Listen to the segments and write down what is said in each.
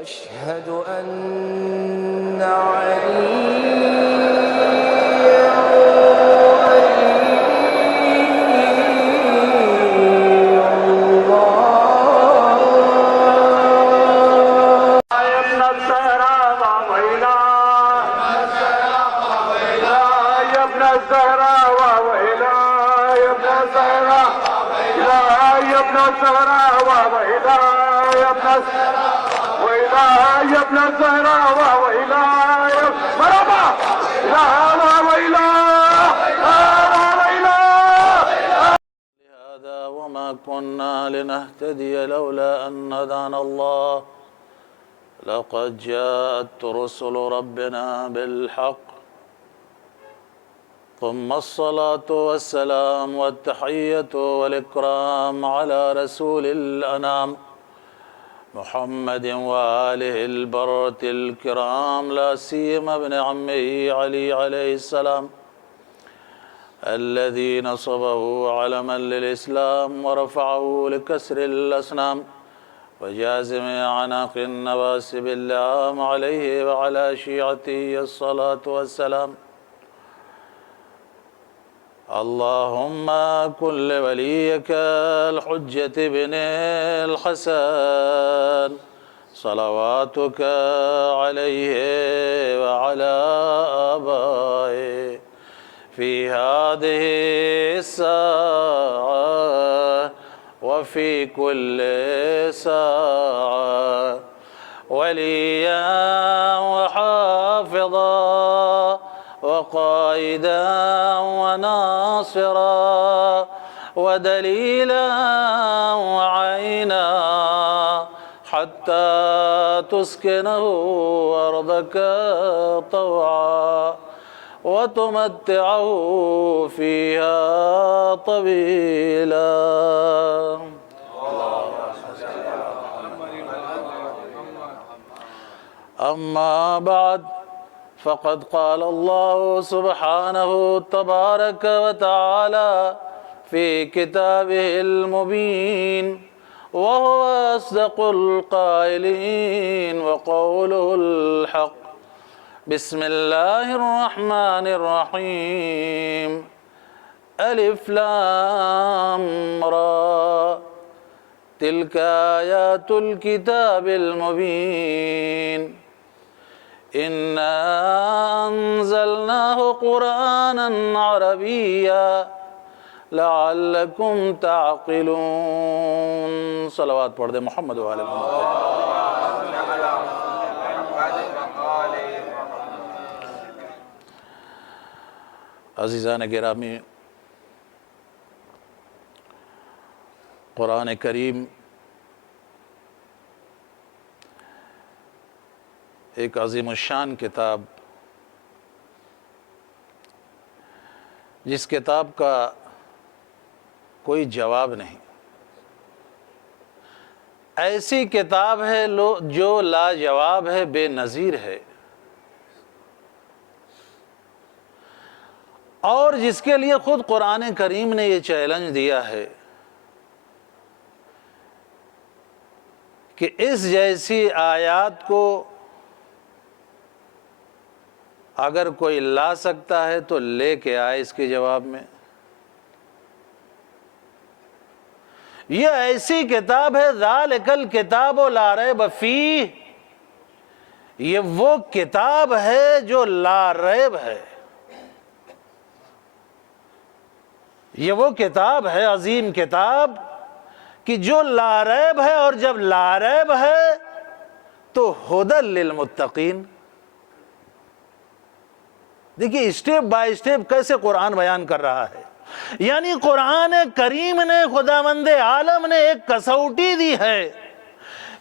أشهد أن عليا يا ابن الزهراء وإله مرحبا لا وإله لهذا وما كنا لنهتدي لولا أن هدانا الله لقد جاءت رسل ربنا بالحق ثم الصلاة والسلام والتحية والإكرام على رسول الأنام محمد وآله البرة الكرام لا سيما ابن عمه علي عليه السلام الذي نصبه علما للإسلام ورفعه لكسر الأصنام وجازم أعناق النواسب اللام عليه وعلى شيعته الصلاة والسلام. اللهم كن لوليك الحجة بن الحسن صلواتك عليه وعلى آبائه في هذه الساعة وفي كل ساعة وليا وحافظا وقائدا وناصرا ودليلا وعينا حتى تسكنه أرضك طوعا وتمتعه فيها طويلا. أما بعد فقد قال الله سبحانه تبارك وتعالى في كتابه المبين وهو أصدق القائلين وقوله الحق. بسم الله الرحمن الرحيم. ألف لام را تلك آيات الكتاب المبين إنا أنزلناه قرآنا عربيا لعلكم تعقلون. صلوات پڑھ دے محمد و آل محمد. عزیزان گرامی، قرآن کریم ایک عظیم الشان کتاب، جس کتاب کا کوئی جواب نہیں. ایسی کتاب ہے جو لاجواب ہے، بے نظیر ہے، اور جس کے لیے خود قرآن کریم نے یہ چیلنج دیا ہے کہ اس جیسی آیات کو اگر کوئی لا سکتا ہے تو لے کے آئے اس کے جواب میں. یہ ایسی کتاب ہے، ذالک الکتاب لا ریب فیہ، یہ وہ کتاب ہے جو لا ریب ہے. یہ وہ کتاب ہے، عظیم کتاب، کہ جو لا ریب ہے، اور جب لا ریب ہے تو ھدی للمتقین. دیکھیے اسٹیپ بائی اسٹیپ کیسے قرآن بیان کر رہا ہے. یعنی قرآن کریم نے، خداوند عالم نے ایک کسوٹی دی ہے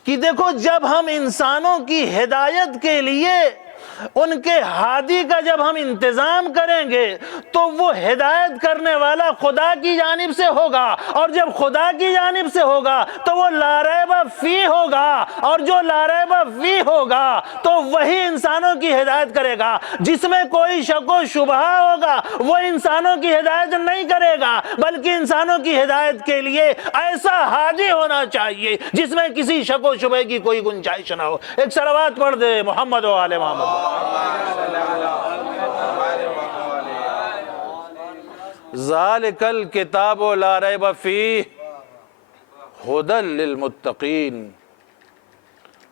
کہ دیکھو، جب ہم انسانوں کی ہدایت کے لیے ان کے ہادی کا جب ہم انتظام کریں گے تو وہ ہدایت کرنے والا خدا کی جانب سے ہوگا، اور جب خدا کی جانب سے ہوگا تو وہ لا ریب فی ہوگا، اور جو لا ریب فی ہوگا تو وہی انسانوں کی ہدایت کرے گا۔ جس میں کوئی شک و شبہ ہوگا وہ انسانوں کی ہدایت نہیں کرے گا، بلکہ انسانوں کی ہدایت کے لیے ایسا ہادی ہونا چاہیے جس میں کسی شک و شبہ کی کوئی گنجائش نہ ہو۔ ایک صلوات پڑھ دے محمد و آل محمد۔ ذالک الکتاب لا ریب فیہ ھدی للمتقین۔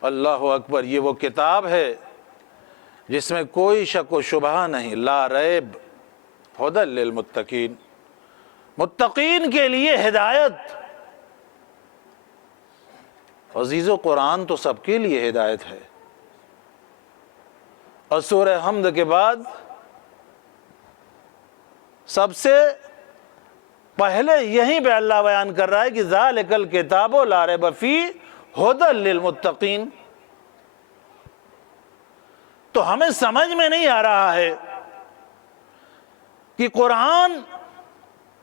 اللہ اکبر، یہ وہ کتاب ہے جس میں کوئی شک و شبہ نہیں، لا ریب، ھدی للمتقین، متقین کے لیے ہدایت۔ عزیزو، قرآن تو سب کے لیے ہدایت ہے، اور سورہ حمد کے بعد سب سے پہلے یہیں پہ اللہ بیان کر رہا ہے کہ ذالک الکتاب لا ریب فیہ ھدی للمتقین۔ تو ہمیں سمجھ میں نہیں آ رہا ہے کہ قرآن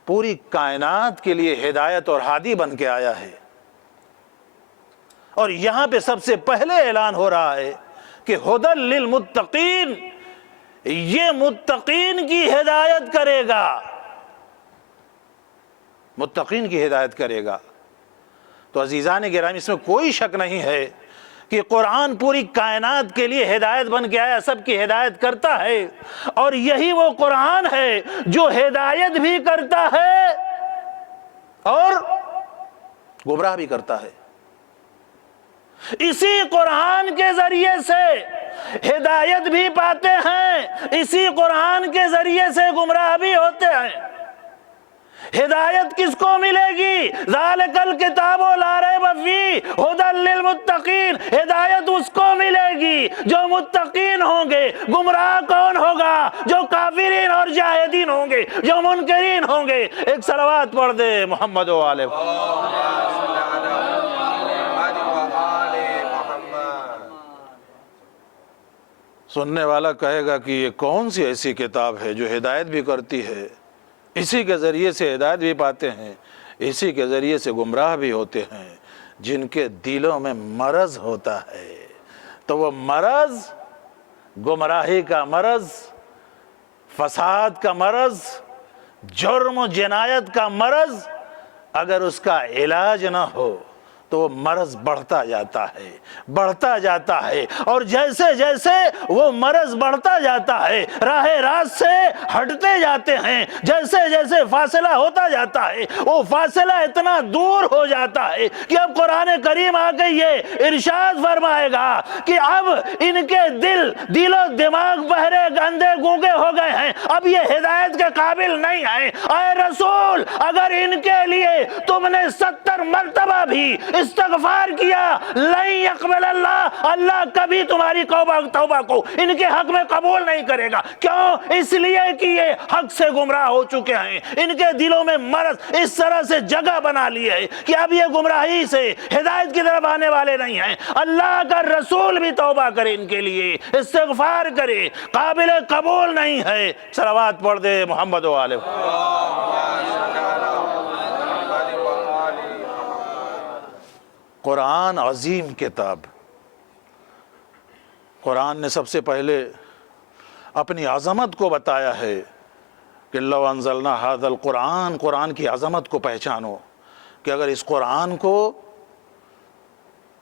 پوری کائنات کے لیے ہدایت اور ہادی بن کے آیا ہے، اور یہاں پہ سب سے پہلے اعلان ہو رہا ہے کہ ھدی للمتقین، یہ متقین کی ہدایت کرے گا، متقین کی ہدایت کرے گا۔ تو عزیزان گرامی، اس میں کوئی شک نہیں ہے کہ قرآن پوری کائنات کے لیے ہدایت بن کے آیا، سب کی ہدایت کرتا ہے، اور یہی وہ قرآن ہے جو ہدایت بھی کرتا ہے اور گمراہ بھی کرتا ہے۔ اسی قرآن کے ذریعے سے ہدایت بھی پاتے ہیں، اسی قرآن کے ذریعے سے گمراہ بھی ہوتے ہیں۔ ہدایت کس کو ملے گی؟ ذالک الکتاب لا ریب فیہ ھدی للمتقین، ہدایت اس کو ملے گی جو متقین ہوں گے۔ گمراہ کون ہوگا؟ جو کافرین اور جاہدین ہوں گے، جو منکرین ہوں گے۔ ایک صلوات پڑھ دے محمد و آل سننے والا کہے گا کہ یہ کون سی ایسی کتاب ہے جو ہدایت بھی کرتی ہے، اسی کے ذریعے سے ہدایت بھی پاتے ہیں، اسی کے ذریعے سے گمراہ بھی ہوتے ہیں۔ جن کے دلوں میں مرض ہوتا ہے تو وہ مرض، گمراہی کا مرض، فساد کا مرض، جرم و جنایت کا مرض، اگر اس کا علاج نہ ہو تو وہ مرض بڑھتا جاتا ہے، بڑھتا جاتا ہے، اور جیسے جیسے وہ مرض بڑھتا جاتا ہے راہ راست سے ہٹتے جاتے ہیں، جیسے جیسے فاصلہ ہوتا جاتا ہے وہ فاصلہ اتنا دور ہو جاتا ہے کہ اب قرآن کریم آ کے یہ ارشاد فرمائے گا کہ اب ان کے دل و دماغ بہرے گندے گونگے ہو گئے ہیں، اب یہ ہدایت کے قابل نہیں ہیں۔ اے رسول، اگر ان کے لیے تم نے 70 مرتبہ بھی استغفار کیا، لن یقبل اللہ کبھی تمہاری توبہ کو ان کے حق میں قبول نہیں کرے گا۔ کیوں؟ اس لیے کہ یہ حق سے گمراہ ہو چکے ہیں، ان کے دلوں میں مرض اس طرح سے جگہ بنا لی ہے کہ اب یہ گمراہی سے ہدایت کی طرف آنے والے نہیں ہیں۔ اللہ کا رسول بھی توبہ کرے، ان کے لیے استغفار کرے، قابل قبول نہیں ہے۔ صلوات پڑھ دے محمد و آلہ۔ قرآن عظیم کتاب، قرآن نے سب سے پہلے اپنی عظمت کو بتایا ہے کہ لو انزلنا ھذا القرآن، قرآن کی عظمت کو پہچانو کہ اگر اس قرآن کو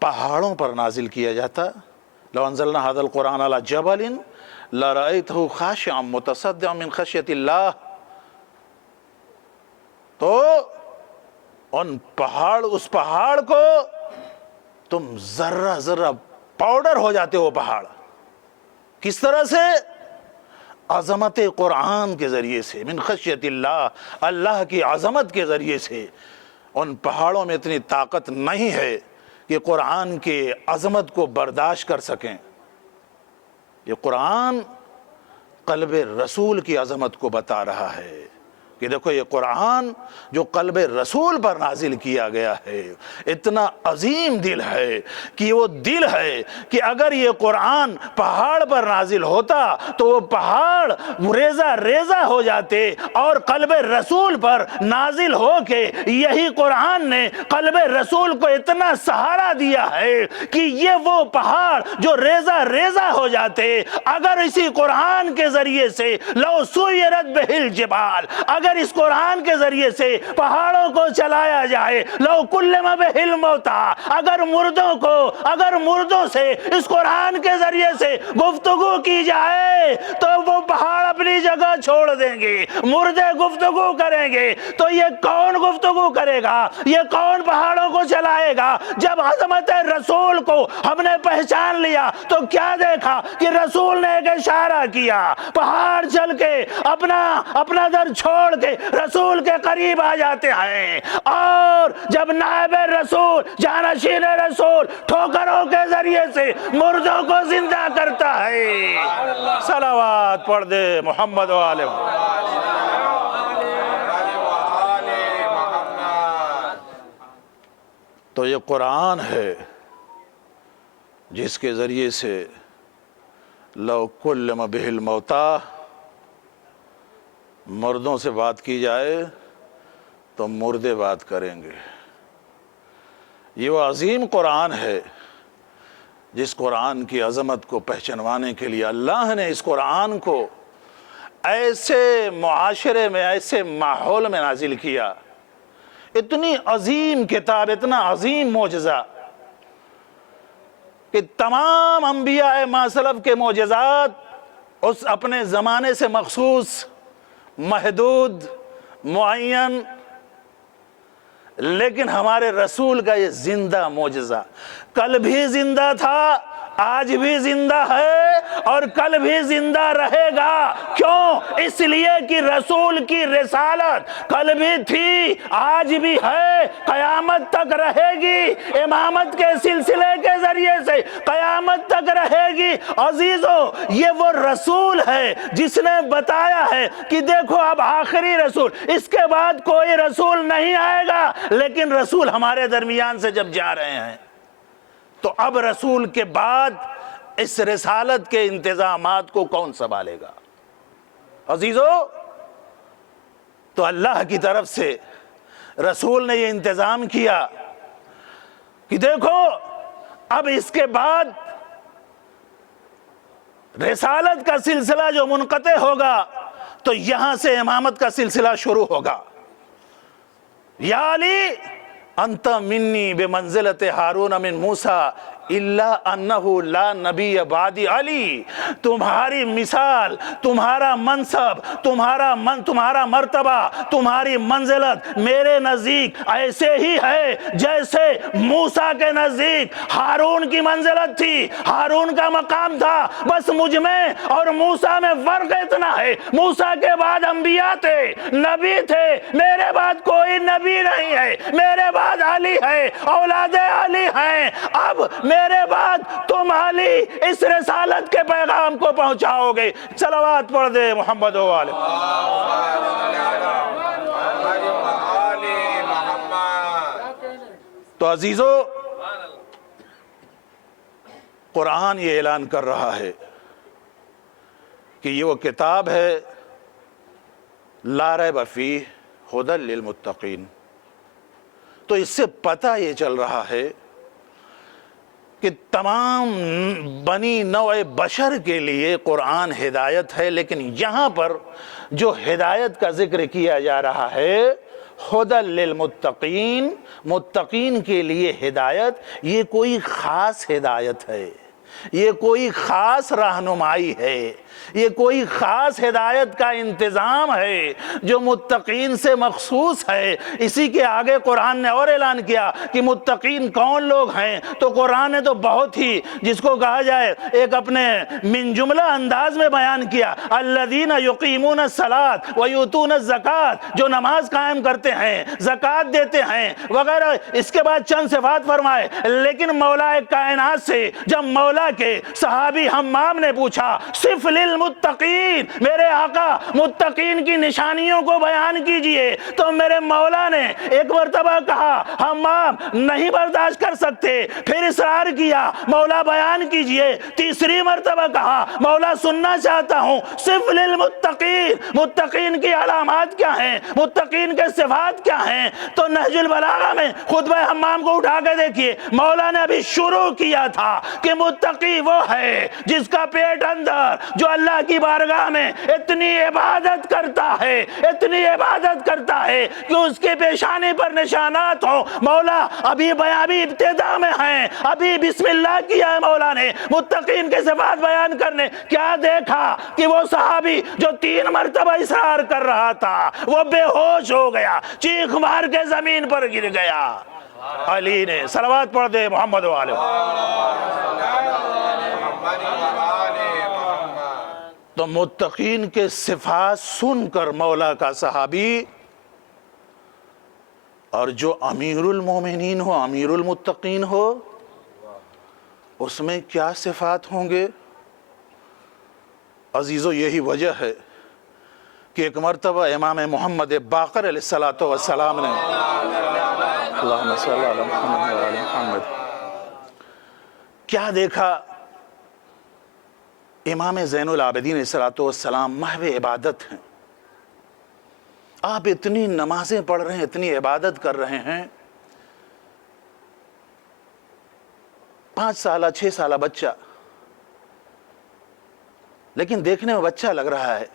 پہاڑوں پر نازل کیا جاتا، لو انزلنا ھذا القرآن علی جبل لرأیتہ خاشعا متصدعا من خشیۃ اللہ، تو اس پہاڑ کو تم ذرہ ذرہ پاؤڈر ہو جاتے ہو پہاڑ۔ کس طرح سے؟ عظمت قرآن کے ذریعے سے، من خشیت اللہ، اللہ کی عظمت کے ذریعے سے۔ ان پہاڑوں میں اتنی طاقت نہیں ہے کہ قرآن کے عظمت کو برداشت کر سکیں۔ یہ قرآن قلب رسول کی عظمت کو بتا رہا ہے کہ دیکھو یہ قرآن جو قلب رسول پر نازل کیا گیا ہے اتنا عظیم دل ہے کہ وہ دل ہے کہ اگر یہ قرآن پہاڑ پر نازل ہوتا تو وہ پہاڑ ریزہ ریزہ ہو جاتے، اور قلب رسول پر نازل ہو کے یہی قرآن نے قلب رسول کو اتنا سہارا دیا ہے کہ یہ وہ پہاڑ جو ریزہ ریزہ ہو جاتے اگر اسی قرآن کے ذریعے سے لو سیرت بہ الجبال، اگر اس قرآن کے ذریعے سے پہاڑوں کو چلایا جائے، لو کلم بہ الموتى، اگر مردوں سے اس قرآن کے ذریعے سے گفتگو کی جائے تو وہ پہاڑ اپنی جگہ چھوڑ دیں گے، مردے گفتگو کریں گے۔ تو یہ کون گفتگو کرے گا، یہ کون پہاڑوں کو چلائے گا؟ جب عظمت رسول کو ہم نے پہچان لیا تو کیا دیکھا کہ رسول نے ایک اشارہ کیا، پہاڑ چل کے اپنا در چھوڑ کے رسول کے قریب آ جاتے ہیں، اور جب نائب رسول جانشین رسول ٹھوکروں کے ذریعے سے مردوں کو زندہ کرتا ہے۔ صلوات پڑھ دے محمد و آل محمد۔ تو یہ قرآن ہے جس کے ذریعے سے لو کلم بہ الموتى، مردوں سے بات کی جائے تو مردے بات کریں گے۔ یہ وہ عظیم قرآن ہے جس قرآن کی عظمت کو پہچانوانے کے لیے اللہ نے اس قرآن کو ایسے معاشرے میں، ایسے ماحول میں نازل کیا۔ اتنی عظیم کتاب، اتنا عظیم معجزہ کہ تمام انبیاء ما سلف کے معجزات اس اپنے زمانے سے مخصوص، محدود، معین، لیکن ہمارے رسول کا یہ زندہ معجزہ کل بھی زندہ تھا، آج بھی زندہ ہے اور کل بھی زندہ رہے گا۔ کیوں؟ اس لیے کہ رسول کی رسالت کل بھی تھی، آج بھی ہے، قیامت تک رہے گی، امامت کے سلسلے کے ذریعے سے قیامت تک رہے گی۔ عزیزو، یہ وہ رسول ہے جس نے بتایا ہے کہ دیکھو اب آخری رسول، اس کے بعد کوئی رسول نہیں آئے گا، لیکن رسول ہمارے درمیان سے جب جا رہے ہیں تو اب رسول کے بعد اس رسالت کے انتظامات کو کون سنبھالے گا؟ عزیزو، تو اللہ کی طرف سے رسول نے یہ انتظام کیا کہ دیکھو اب اس کے بعد رسالت کا سلسلہ جو منقطع ہوگا تو یہاں سے امامت کا سلسلہ شروع ہوگا۔ یا علی انت منی بمنزلت ہارون من موسیٰ الا انہو لا نبی بعدی علی، تمہاری مثال، تمہارا منصب، تمہارا مرتبہ، تمہاری منزلت میرے نزدیک ایسے ہی ہے جیسے موسیٰ کے نزدیک ہارون کی منزلت تھی، ہارون کا مقام تھا۔ بس مجھ میں اور موسیٰ میں فرق اتنا ہے، موسیٰ کے بعد انبیاء تھے، نبی تھے، میرے بعد کوئی نبی نہیں ہے، میرے بعد علی ہے، اولاد علی ہیں۔ اب میرے بعد تم علی اس رسالت کے پیغام کو پہنچاؤ گے۔ صلوات پڑھ دے محمد و آل تو عزیزو، قرآن یہ اعلان کر رہا ہے کہ یہ وہ کتاب ہے لا ریب فیہ ھدی للمتقین۔ تو اس سے پتہ یہ چل رہا ہے کہ تمام بنی نوع بشر کے لیے قرآن ہدایت ہے، لیکن یہاں پر جو ہدایت کا ذکر کیا جا رہا ہے ھدی للمتقین، متقین کے لیے ہدایت، یہ کوئی خاص ہدایت ہے، یہ کوئی خاص رہنمائی ہے، یہ کوئی خاص ہدایت کا انتظام ہے جو متقین سے مخصوص ہے۔ اسی کے آگے قرآن نے اور اعلان کیا کہ متقین کون لوگ ہیں، تو قرآن نے تو بہت ہی، جس کو کہا جائے ایک اپنے من جملہ انداز میں بیان کیا، الذین یقیمون الصلاۃ ویؤتون الزکاۃ، جو نماز قائم کرتے ہیں، زکوٰۃ دیتے ہیں وغیرہ۔ اس کے بعد چند صفات فرمائے، لیکن مولا کائنات سے جب مولا مولا کے صحابی حمام نے پوچھا صف للمتقین، میرے آقا متقین کی نشانیوں کو بیان کیجئے، تو میرے مولا نے ایک مرتبہ کہا حمام نہیں برداشت کر سکتے، پھر اصرار کیا مولا بیان کیجئے، تیسری مرتبہ کہا مولا سننا چاہتا ہوں، صف للمتقین، متقین کی علامات کیا ہیں، متقین کے صفات کیا ہیں؟ تو نہج البلاغہ میں خطبہ حمام کو اٹھا کے دیکھیے، مولا نے ابھی شروع کیا تھا کہ متقی وہ ہے جس کا پیٹ اندر جو اللہ کی بارگاہ میں اتنی عبادت کرتا ہے، اتنی عبادت کرتا ہے کہ اس کے پیشانی پر نشانات ہوں۔ مولا ابھی ابتدا میں ہیں، ابھی بسم اللہ کیا ہے مولا نے متقین کے صفات بیان کرنے، کیا دیکھا کہ وہ صحابی جو 3 مرتبہ اصرار کر رہا تھا وہ بے ہوش ہو گیا، چیخ مار کے زمین پر گر گیا۔ علی نے صلوات پڑھ دے محمد و آلہ۔ تو متقین کے صفات سن کر مولا کا صحابی، اور جو امیر المومنین ہو، امیر المتقین ہو، اس میں کیا صفات ہوں گے؟ عزیزو یہی وجہ ہے کہ ایک مرتبہ امام محمد باقر علیہ السلام نے اللہم صلی علی محمد و آل محمد کیا دیکھا؟ امام زین العابدین علیہ السلام محو عبادت ہیں، آپ اتنی نمازیں پڑھ رہے ہیں، اتنی عبادت کر رہے ہیں، 5 سالہ 6 سالہ بچہ، لیکن دیکھنے میں بچہ لگ رہا ہے۔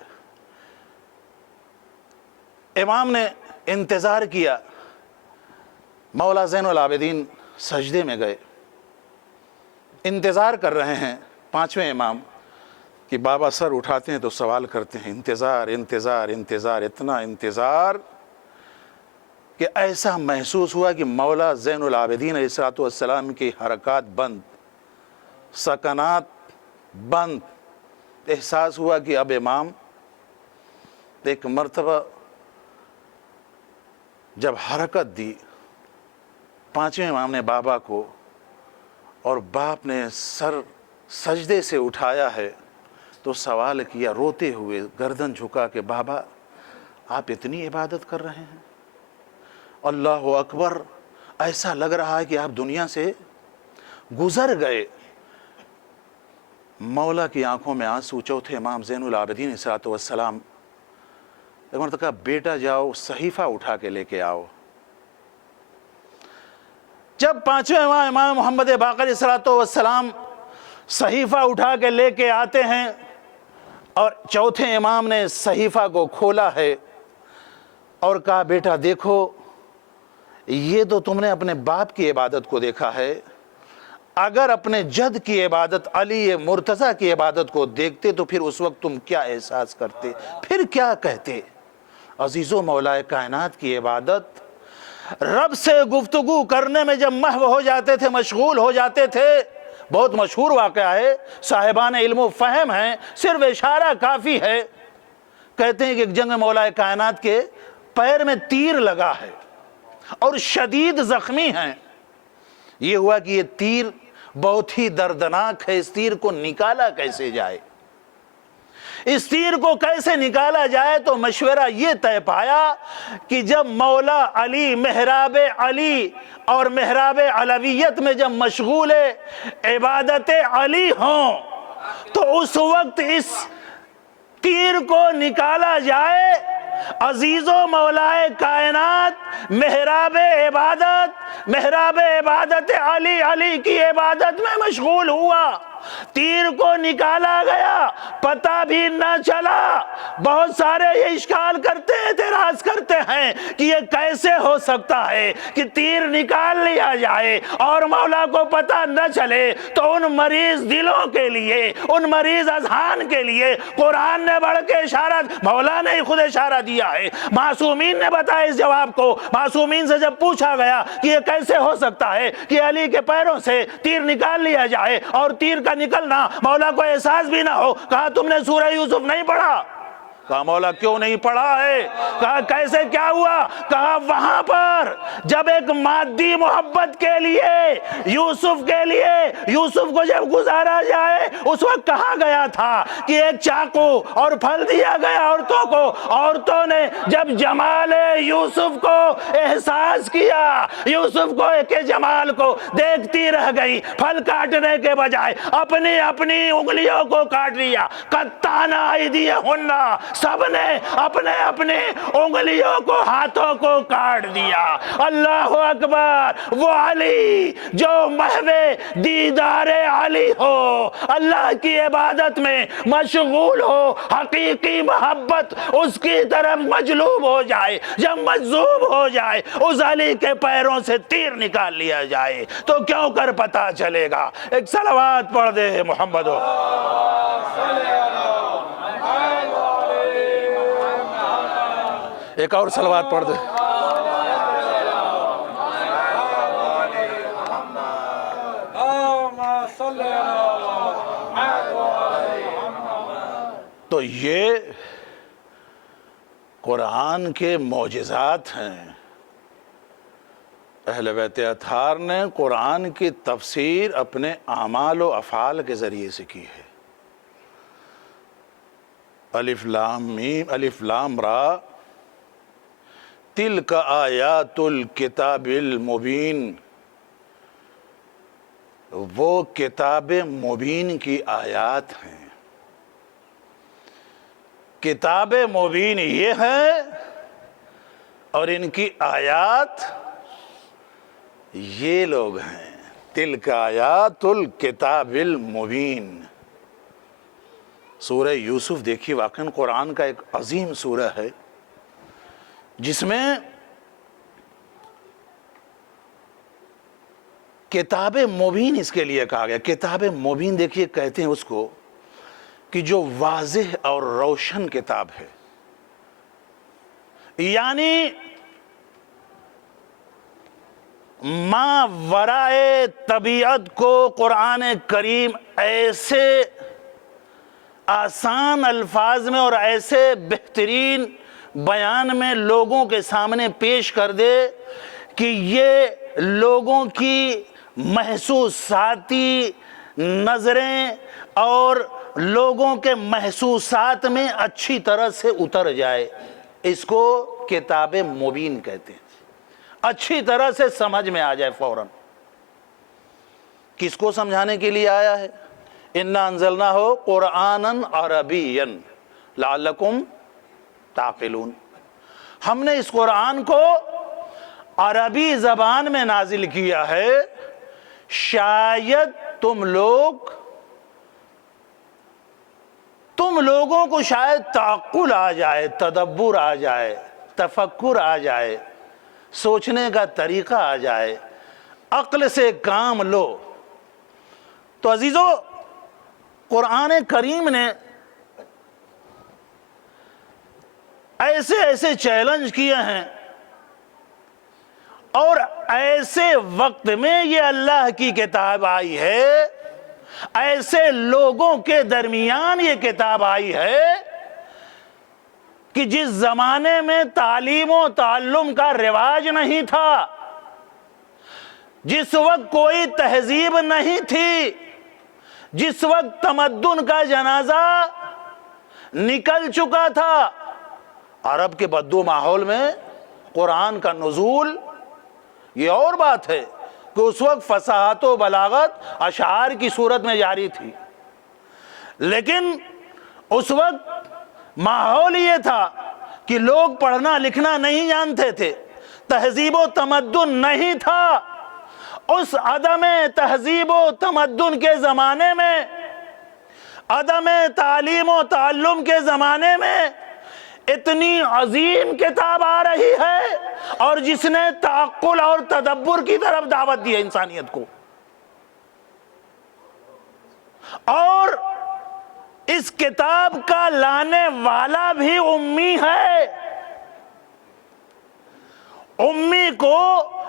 امام نے انتظار کیا، مولا زین العابدین سجدے میں گئے، انتظار کر رہے ہیں 5ویں امام کہ بابا سر اٹھاتے ہیں تو سوال کرتے ہیں، انتظار انتظار انتظار، اتنا انتظار کہ ایسا محسوس ہوا کہ مولا زین العابدین علیہ السلام کی حرکات بند، سکنات بند، احساس ہوا کہ اب امام ایک مرتبہ جب حرکت دی، 5ویں امام نے بابا کو، اور باپ نے سر سجدے سے اٹھایا ہے تو سوال کیا روتے ہوئے، گردن جھکا کہ بابا آپ اتنی عبادت کر رہے ہیں، اللہ اکبر، ایسا لگ رہا ہے کہ آپ دنیا سے گزر گئے۔ مولا کی آنکھوں میں آنسو، چوتھے امام زین العابدین علیہ السلام ایک مرتبہ کہا بیٹا جاؤ صحیفہ اٹھا کے لے کے آؤ۔ جب 5ویں امام محمد باقر علیہ السلام صحیفہ اٹھا کے لے کے آتے ہیں اور چوتھے امام نے صحیفہ کو کھولا ہے اور کہا بیٹا دیکھو یہ تو تم نے اپنے باپ کی عبادت کو دیکھا ہے، اگر اپنے جد کی عبادت علی مرتضیٰ کی عبادت کو دیکھتے تو پھر اس وقت تم کیا احساس کرتے، پھر کیا کہتے؟ عزیزو مولا کائنات کی عبادت، رب سے گفتگو کرنے میں جب محو ہو جاتے تھے، مشغول ہو جاتے تھے، بہت مشہور واقعہ ہے، صاحبان علم و فہم ہیں، صرف اشارہ کافی ہے، کہتے ہیں کہ ایک جنگ مولا کائنات کے پیر میں تیر لگا ہے اور شدید زخمی ہیں، یہ ہوا کہ یہ تیر بہت ہی دردناک ہے، اس تیر کو نکالا کیسے جائے، اس تیر کو کیسے نکالا جائے؟ تو مشورہ یہ طے پایا کہ جب مولا علی محراب علی اور محراب علویت میں جب مشغول عبادت علی ہوں تو اس وقت اس تیر کو نکالا جائے۔ عزیزو مولا کائنات محراب عبادت علی کی عبادت میں مشغول ہوا، تیر کو نکالا گیا، پتہ بھی نہ چلا۔ بہت سارے یہ اشکال کرتے ہیں، اعتراض کرتے ہیں کہ یہ کیسے ہو سکتا ہے کہ تیر نکال لیا جائے اور مولا کو پتہ نہ چلے؟ تو ان مریض دلوں کے لیے، ان مریض اذہان کے لیے قرآن نے بڑھ کے اشارہ، مولا نے خود اشارہ دیا ہے، معصومین نے بتایا اس جواب کو۔ معصومین سے جب پوچھا گیا کہ یہ کیسے ہو سکتا ہے کہ علی کے پیروں سے تیر نکال لیا جائے اور تیر کا نکلنا مولا کو احساس بھی نہ ہو، کہا تم نے سورہ یوسف نہیں پڑھا؟ کہا مولا کیوں نہیں پڑھا ہے؟ کہا کیسے کیا ہوا؟ کہا وہاں پر جب ایک مادی محبت کے لیے یوسف کو جب گزارا جائے اس وقت کہا گیا تھا کہ ایک چاقو اور پھل دیا گیا عورتوں کو، عورتوں نے جب جمال یوسف کو احساس کیا، یوسف کو کے جمال کو دیکھتی رہ گئی، پھل کاٹنے کے بجائے اپنی انگلیوں کو کاٹ لیا۔ قطعنا ایدیہن، سب نے اپنے انگلیوں کو، ہاتھوں کو کاٹ دیا۔ اللہ اکبر! وہ علی جو محو دیدار علی ہو، اللہ کی عبادت میں مشغول ہو، حقیقی محبت اس کی طرف مجلوب ہو جائے، جب مجذوب ہو جائے اس علی کے پیروں سے تیر نکال لیا جائے تو کیوں کر پتا چلے گا؟ ایک صلوات پڑھ دے محمد۔ ایک اور صلوات پڑھ دے۔ تو یہ قرآن کے معجزات ہیں۔ اہل بیت اطہار نے قرآن کی تفسیر اپنے اعمال و افعال کے ذریعے سے کی ہے۔ الف لام میم الف لام را تلک آیات الکتاب المبین، وہ کتاب مبین کی آیات ہیں۔ کتاب مبین یہ ہے اور ان کی آیات یہ لوگ ہیں۔ تلک آیات الکتاب المبین۔ سورہ یوسف دیکھیے، واقعاً قرآن کا ایک عظیم سورہ ہے جس میں کتاب مبین اس کے لیے کہا گیا۔ کتاب مبین دیکھیے کہتے ہیں اس کو کہ جو واضح اور روشن کتاب ہے، یعنی ما ورائے طبیعت کو قرآن کریم ایسے آسان الفاظ میں اور ایسے بہترین بیان میں لوگوں کے سامنے پیش کر دے کہ یہ لوگوں کی محسوساتی نظریں اور لوگوں کے محسوسات میں اچھی طرح سے اتر جائے۔ اس کو کتاب مبین کہتے ہیں، اچھی طرح سے سمجھ میں آ جائے فوراً۔ کس کو سمجھانے کے لیے آیا ہے؟ اِنَّا أَنزَلْنَاهُ قُرْآنًا عَرَبِيًّا لَعَلَّكُمْ تعقلون۔ ہم نے اس قرآن کو عربی زبان میں نازل کیا ہے، شاید تم لوگوں کو شاید تعقل آ جائے، تدبر آ جائے، تفکر آ جائے، سوچنے کا طریقہ آ جائے، عقل سے کام لو۔ تو عزیزو، قرآن کریم نے ایسے چیلنج کیے ہیں اور ایسے وقت میں یہ اللہ کی کتاب آئی ہے، ایسے لوگوں کے درمیان یہ کتاب آئی ہے کہ جس زمانے میں تعلیم و تعلم کا رواج نہیں تھا، جس وقت کوئی تہذیب نہیں تھی، جس وقت تمدن کا جنازہ نکل چکا تھا، عرب کے بدو ماحول میں قرآن کا نزول یہ اور بات ہے کہ اس وقت فصاحت و بلاغت اشعار کی صورت میں جاری تھی، لیکن اس وقت ماحول یہ تھا کہ لوگ پڑھنا لکھنا نہیں جانتے تھے، تہذیب و تمدن نہیں تھا۔ اس عدم تہذیب و تمدن کے زمانے میں، عدم تعلیم و تعلم کے زمانے میں اتنی عظیم کتاب آ رہی ہے اور جس نے تعقل اور تدبر کی طرف دعوت دی ہے انسانیت کو، اور اس کتاب کا لانے والا بھی امی ہے۔ امی کو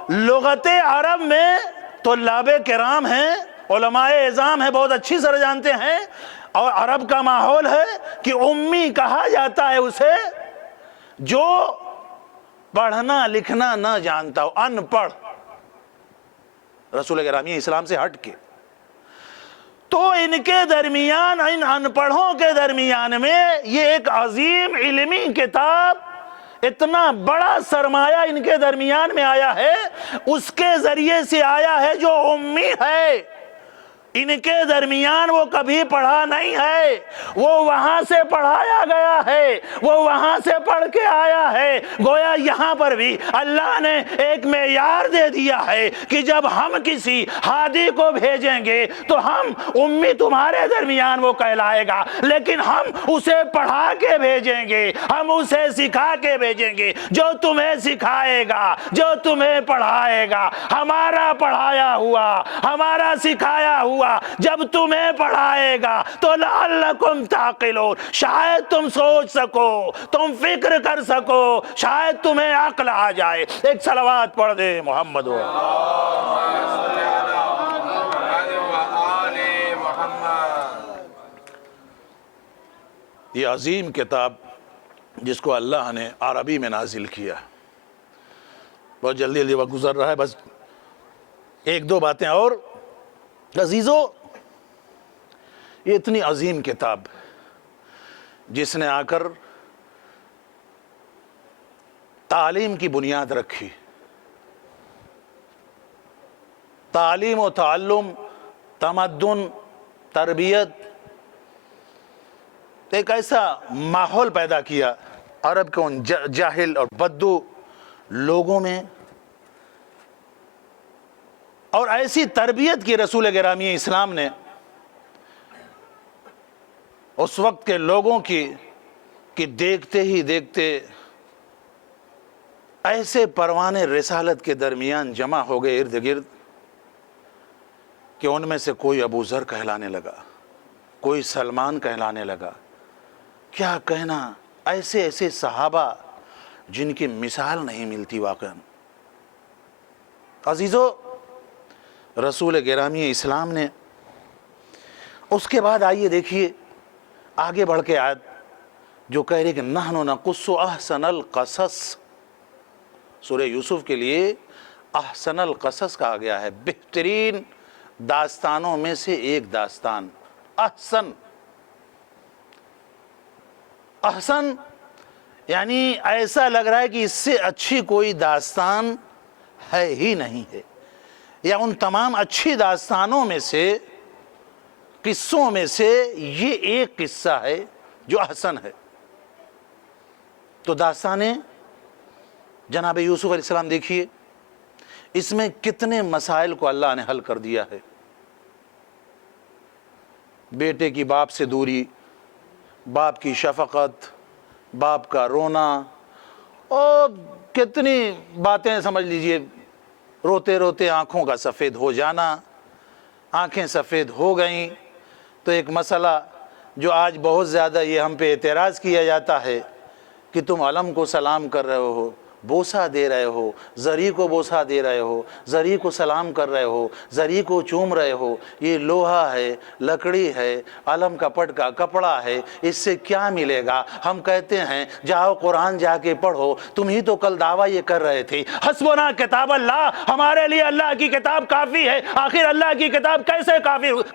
لغت عرب میں طلاب کرام ہیں، علماء اعظام ہیں، بہت اچھی طرح جانتے ہیں، اور عرب کا ماحول ہے کہ امی کہا جاتا ہے اسے جو پڑھنا لکھنا نہ جانتا ہو، ان پڑھ، رسول گرامی اسلام سے ہٹ کے۔ تو ان کے درمیان، ان ان پڑھوں کے درمیان میں یہ ایک عظیم علمی کتاب، اتنا بڑا سرمایہ ان کے درمیان میں آیا ہے، اس کے ذریعے سے آیا ہے جو امی ہے۔ ان کے درمیان وہ کبھی پڑھا نہیں ہے، وہ وہاں سے پڑھایا گیا ہے، وہ وہاں سے پڑھ کے آیا ہے۔ گویا یہاں پر بھی اللہ نے ایک معیار دے دیا ہے کہ جب ہم کسی ہادی کو بھیجیں گے تو ہم امی تمہارے درمیان وہ کہلائے گا، لیکن ہم اسے پڑھا کے بھیجیں گے، ہم اسے سکھا کے بھیجیں گے۔ جو تمہیں سکھائے گا، جو تمہیں پڑھائے گا، ہمارا پڑھایا ہوا، ہمارا سکھایا ہوا جب تمہیں پڑھائے گا تو لعلکم تعقلون، شاید تم سوچ سکو، تم فکر کر سکو، شاید تمہیں عقل آ جائے۔ ایک صلوات پڑھ دے محمد و یہ عظیم کتاب جس کو اللہ نے عربی میں نازل کیا، بہت جلدی جلدی وقت گزر رہا ہے، بس ایک دو باتیں اور۔ عزیزو، یہ اتنی عظیم کتاب جس نے آ کر تعلیم کی بنیاد رکھی، تعلیم و تعلم، تمدن، تربیت، ایک ایسا ماحول پیدا کیا عرب کے ان جاہل اور بدو لوگوں میں، اور ایسی تربیت کی رسول گرامی اسلام نے اس وقت کے لوگوں کی کہ دیکھتے ہی دیکھتے ایسے پروانے رسالت کے درمیان جمع ہو گئے ارد گرد کہ ان میں سے کوئی ابو ذر کہلانے لگا، کوئی سلمان کہلانے لگا، کیا کہنا، ایسے ایسے صحابہ جن کی مثال نہیں ملتی واقعا۔ عزیزو، رسول گرامی اسلام نے اس کے بعد آئیے دیکھیے آگے بڑھ کے آیت جو کہہ رہی کہ نحن نقص احسن القصص، سورہ یوسف کے لیے احسن القصص کہا گیا ہے، بہترین داستانوں میں سے ایک داستان۔ احسن، احسن یعنی ایسا لگ رہا ہے کہ اس سے اچھی کوئی داستان ہے ہی نہیں ہے، یا ان تمام اچھی داستانوں میں سے، قصوں میں سے یہ ایک قصہ ہے جو احسن ہے۔ تو داستانیں جناب یوسف علیہ السلام دیکھیے، اس میں کتنے مسائل کو اللہ نے حل کر دیا ہے۔ بیٹے کی باپ سے دوری، باپ کی شفقت، باپ کا رونا، اور کتنی باتیں سمجھ لیجئے، روتے روتے آنکھوں کا سفید ہو جانا، آنکھیں سفید ہو گئیں۔ تو ایک مسئلہ جو آج بہت زیادہ یہ ہم پہ اعتراض کیا جاتا ہے کہ تم علم کو سلام کر رہے ہو، بوسہ دے رہے ہو، زری کو بوسہ دے رہے ہو، زری کو سلام کر رہے ہو، زری کو چوم رہے ہو، یہ لوہا ہے، لکڑی ہے، علم کا پٹ کا کپڑا ہے، اس سے کیا ملے گا؟ ہم کہتے ہیں جاؤ قرآن جا کے پڑھو، تم ہی تو کل دعویٰ یہ کر رہے تھے حسبنا کتاب اللہ، ہمارے لیے اللہ کی کتاب کافی ہے۔ آخر اللہ کی کتاب کیسے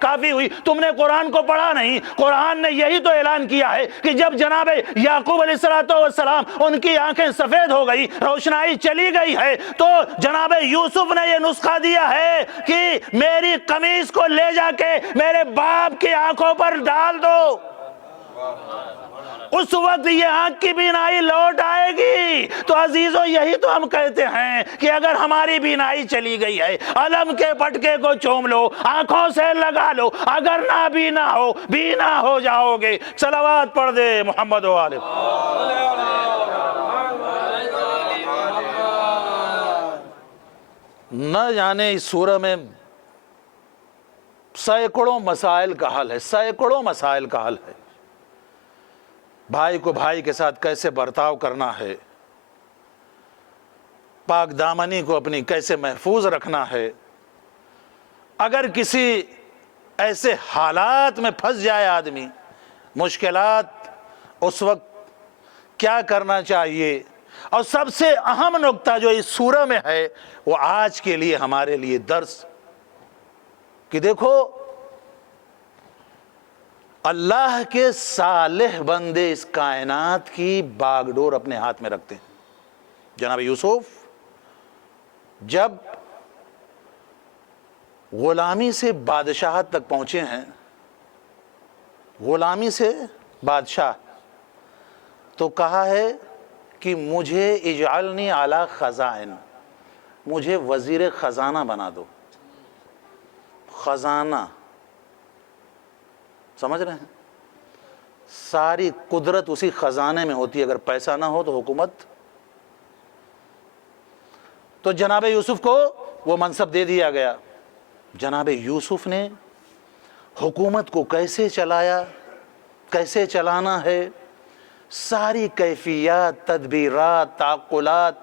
کافی ہوئی؟ تم نے قرآن کو پڑھا نہیں۔ قرآن نے یہی تو اعلان کیا ہے کہ جب جناب یعقوب علیہ السلام ان کی آنکھیں سفید ہو گئی، روشنائی چلی گئی ہے، تو جناب یوسف نے یہ نسخہ دیا ہے کہ میری قمیص کو لے جا کے میرے باپ کی آنکھوں پر ڈال دو، اس وقت یہ آنکھ کی بینائی لوٹ آئے گی۔ تو عزیزو، یہی تو ہم کہتے ہیں کہ اگر ہماری بینائی چلی گئی ہے، علم کے پٹکے کو چوم لو، آنکھوں سے لگا لو، اگر نہ بینا ہو، بینا ہو جاؤ گے۔ صلوات پڑھ دے محمد و آلہ۔ نہ جانے اس سورہ میں سینکڑوں مسائل کا حل ہے، سینکڑوں مسائل کا حل ہے۔ بھائی کو بھائی کے ساتھ کیسے برتاؤ کرنا ہے، پاک دامنی کو اپنی کیسے محفوظ رکھنا ہے، اگر کسی ایسے حالات میں پھنس جائے آدمی، مشکلات اس وقت کیا کرنا چاہیے، اور سب سے اہم نقطہ جو اس سورہ میں ہے وہ آج کے لیے ہمارے لیے درس کہ دیکھو اللہ کے صالح بندے اس کائنات کی باغ ڈور اپنے ہاتھ میں رکھتے ہیں۔ جناب یوسف جب غلامی سے بادشاہت تک پہنچے ہیں، غلامی سے بادشاہ، تو کہا ہے کہ مجھے اجعلنی علی خزائن، مجھے وزیر خزانہ بنا دو۔ خزانہ سمجھ رہے ہیں، ساری قدرت اسی خزانے میں ہوتی ہے، اگر پیسہ نہ ہو تو حکومت۔ تو جناب یوسف کو وہ منصب دے دیا گیا۔ جناب یوسف نے حکومت کو کیسے چلایا، کیسے چلانا ہے، ساری کیفیات، تدبیرات، تعقلات،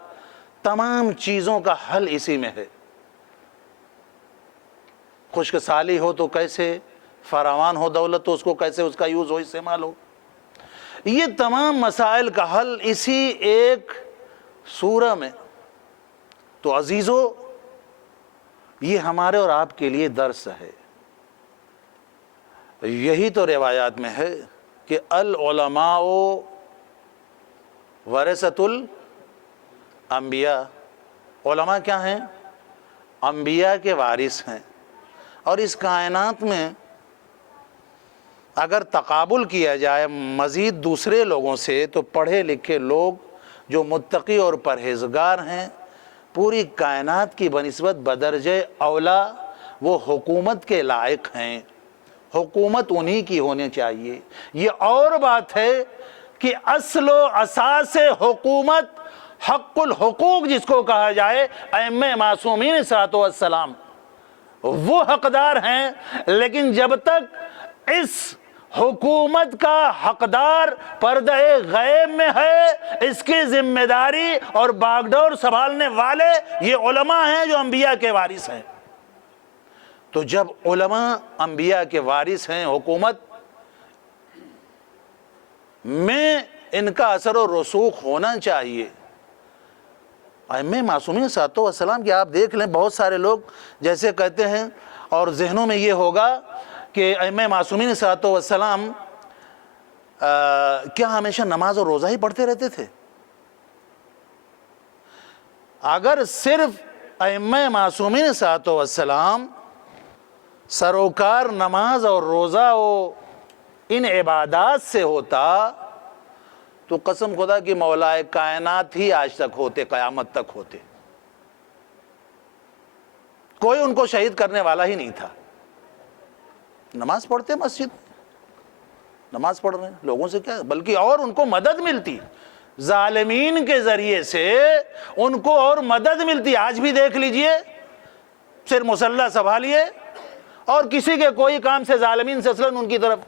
تمام چیزوں کا حل اسی میں ہے۔ خشک سالی ہو تو کیسے، فراوان ہو دولت تو اس کو کیسے اس کا یوز ہو، استعمال ہو، یہ تمام مسائل کا حل اسی ایک سورہ میں۔ تو عزیزو یہ ہمارے اور آپ کے لیے درس ہے۔ یہی تو روایات میں ہے کہ العلماء ورثۃ الانبیاء، علماء کیا ہیں؟ انبیاء کے وارث ہیں۔ اور اس کائنات میں اگر تقابل کیا جائے مزید دوسرے لوگوں سے تو پڑھے لکھے لوگ جو متقی اور پرہیزگار ہیں پوری کائنات کی بنسبت بدرجہ اولا وہ حکومت کے لائق ہیں، حکومت انہی کی ہونی چاہیے۔ یہ اور بات ہے کہ اصل و اساس حکومت حق الحقوق جس کو کہا جائے، ائمہ معصومین صلوات والسلام وہ حقدار ہیں، لیکن جب تک اس حکومت کا حقدار پردہ غیب میں ہے، اس کی ذمہ داری اور باغ ڈور سنبھالنے والے یہ علماء ہیں جو انبیاء کے وارث ہیں۔ تو جب علماء انبیاء کے وارث ہیں، حکومت میں ان کا اثر و رسوخ ہونا چاہیے۔ ائمہ معصومین صلوات والسلام کی آپ دیکھ لیں، بہت سارے لوگ جیسے کہتے ہیں اور ذہنوں میں یہ ہوگا کہ ائمہ معصومین صلوات والسلام کیا ہمیشہ نماز اور روزہ ہی پڑھتے رہتے تھے؟ اگر صرف ائمہ معصومین صلوات والسلام سروکار نماز اور روزہ و ان عبادات سے ہوتا تو قسم خدا کی مولائے کائنات ہی آج تک ہوتے، قیامت تک ہوتے، کوئی ان کو شہید کرنے والا ہی نہیں تھا۔ نماز پڑھتے مسجد، نماز پڑھ رہے ہیں، لوگوں سے کیا، بلکہ اور ان کو مدد ملتی، ظالمین کے ذریعے سے ان کو اور مدد ملتی۔ آج بھی دیکھ لیجئے، صرف مسلح سنبھالیے اور کسی کے کوئی کام سے ظالمین سے اصلاً ان کی طرف،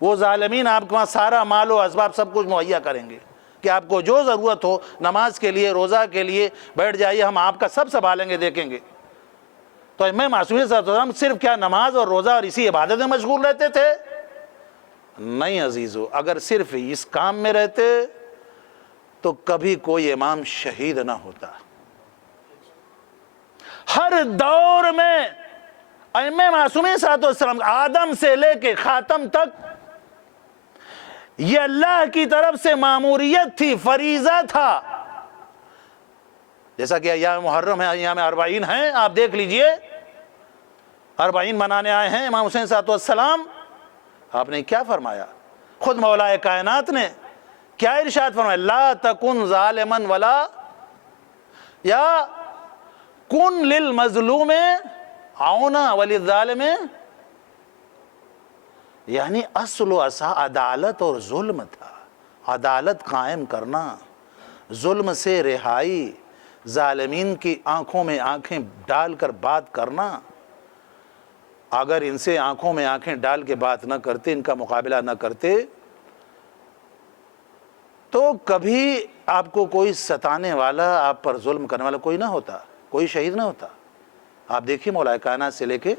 وہ ظالمین آپ کے وہاں سارا مال و اسباب سب کچھ مہیا کریں گے کہ آپ کو جو ضرورت ہو نماز کے لیے، روزہ کے لیے، بیٹھ جائیے، ہم آپ کا سب سنبھالیں گے، دیکھیں گے۔ تو ائمہ معصومین صلی اللہ علیہ وسلم صرف کیا نماز اور روزہ اور اسی عبادت میں مشغول رہتے تھے؟ نہیں عزیزو، اگر صرف اس کام میں رہتے تو کبھی کوئی امام شہید نہ ہوتا۔ ہر دور میں ائمہ معصومین صلی اللہ علیہ وسلم آدم سے لے کے خاتم تک یہ اللہ کی طرف سے ماموریت تھی، فریضہ تھا۔ جیسا کہ ایام محرم ہے، ایام اربعین ہیں، آپ دیکھ لیجئے، اربعین منانے آئے ہیں امام حسین صلی اللہ علیہ وسلم، آپ نے کیا فرمایا؟ خود مولا کائنات نے کیا ارشاد فرمایا؟ لا تکن ظالما ولا، یا کن للمظلوم عونا وللظالم، یعنی اصل و اساس عدالت اور ظلم تھا۔ عدالت قائم کرنا، ظلم سے رہائی، ظالمین کی آنکھوں میں آنکھیں ڈال کر بات کرنا۔ اگر ان سے آنکھوں میں آنکھیں ڈال کے بات نہ کرتے، ان کا مقابلہ نہ کرتے، تو کبھی آپ کو کوئی ستانے والا، آپ پر ظلم کرنے والا کوئی نہ ہوتا، کوئی شہید نہ ہوتا۔ آپ دیکھیے مولا کائنات سے لے کے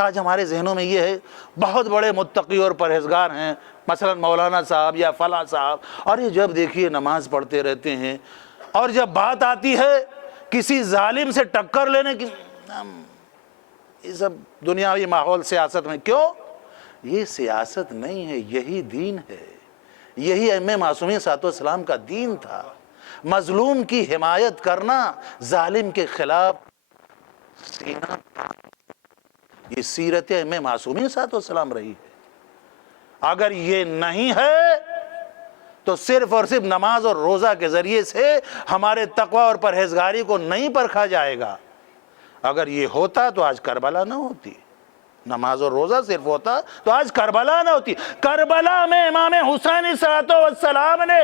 آج ہمارے ذہنوں میں یہ ہے بہت بڑے متقی اور پرہیزگار ہیں، مثلا مولانا صاحب یا فلاں صاحب، اور یہ جب دیکھیے نماز پڑھتے رہتے ہیں، اور جب بات آتی ہے کسی ظالم سے ٹکر لینے کی، یہ سب دنیاوی ماحول سیاست میں، کیوں؟ یہ سیاست نہیں ہے، یہی دین ہے، یہی ائمہ معصومین صلی السلام کا دین تھا، مظلوم کی حمایت کرنا، ظالم کے خلاف سینہ، یہ سیرت ائمہ معصومین صلی السلام رہی ہے۔ اگر یہ نہیں ہے تو صرف اور صرف نماز اور روزہ کے ذریعے سے ہمارے تقوی اور پرہیزگاری کو نہیں پرکھا جائے گا۔ اگر یہ ہوتا تو آج کربلا نہ ہوتی، نماز اور روزہ صرف ہوتا تو آج کربلا نہ ہوتی۔ کربلا میں امام حسین صلی السلام نے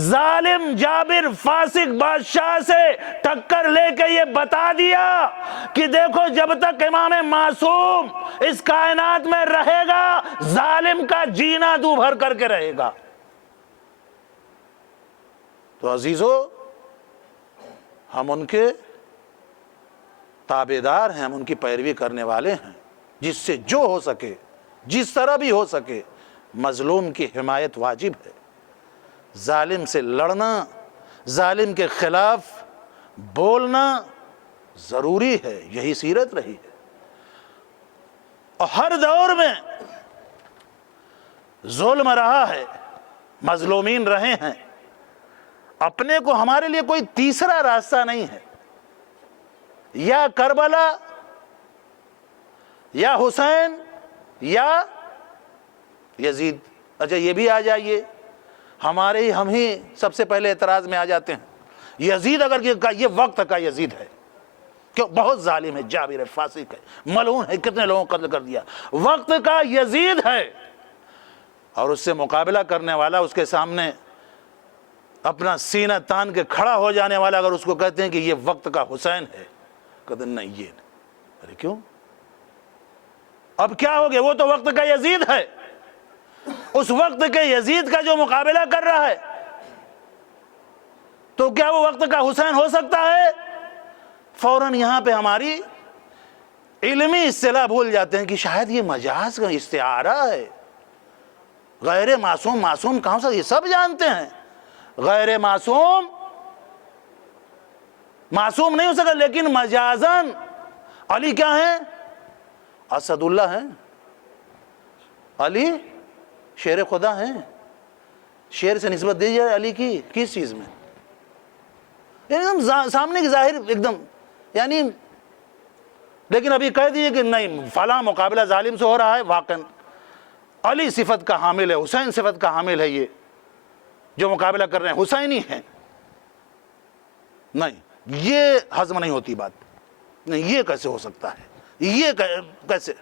ظالم جابر فاسق بادشاہ سے ٹکر لے کے یہ بتا دیا کہ دیکھو جب تک امام معصوم اس کائنات میں رہے گا ظالم کا جینا دو بھر کر کے رہے گا۔ تو عزیزو، ہم ان کے تابعدار ہیں، ہم ان کی پیروی کرنے والے ہیں، جس سے جو ہو سکے، جس طرح بھی ہو سکے، مظلوم کی حمایت واجب ہے، ظالم سے لڑنا، ظالم کے خلاف بولنا ضروری ہے، یہی سیرت رہی ہے۔ اور ہر دور میں ظلم رہا ہے، مظلومین رہے ہیں، اپنے کو ہمارے لیے کوئی تیسرا راستہ نہیں ہے، یا کربلا یا حسین یا یزید۔ اچھا یہ بھی آ جائیے، ہم ہی سب سے پہلے اعتراض میں آ جاتے ہیں، یزید اگر یہ وقت کا یزید ہے، کیوں؟ بہت ظالم ہے، جابر ہے، فاسق ہے، ملعون ہے، کتنے لوگوں کو قتل کر دیا، وقت کا یزید ہے، اور اس سے مقابلہ کرنے والا، اس کے سامنے اپنا سینہ تان کے کھڑا ہو جانے والا، اگر اس کو کہتے ہیں کہ یہ وقت کا حسین ہے، کہتے ہیں نہیں یہ نہیں۔ ارے کیوں؟ اب کیا ہو گیا؟ وہ تو وقت کا یزید ہے، اس وقت کے یزید کا جو مقابلہ کر رہا ہے، تو کیا وہ وقت کا حسین ہو سکتا ہے؟ فوراً یہاں پہ ہماری علمی اصطلاح بھول جاتے ہیں کہ شاید یہ مجاز کا استعارہ ہے، غیر معصوم، معصوم کہاں سے؟ یہ سب جانتے ہیں غیر معصوم معصوم نہیں ہو سکتا، لیکن مجازاً علی کیا ہیں؟ اسد اللہ ہیں، علی شیر خدا ہیں، شیر سے نسبت دی جائے علی کی کس چیز میں؟ یعنی سامنے کی ظاہر ایک دم، یعنی لیکن ابھی کہہ دیجئے کہ نہیں فلاں مقابلہ ظالم سے ہو رہا ہے، واقعاً علی صفت کا حامل ہے، حسین صفت کا حامل ہے، یہ جو مقابلہ کر رہے ہیں حسینی ہیں، نہیں یہ ہضم نہیں ہوتی بات، نہیں یہ کیسے ہو سکتا ہے، یہ کیسے؟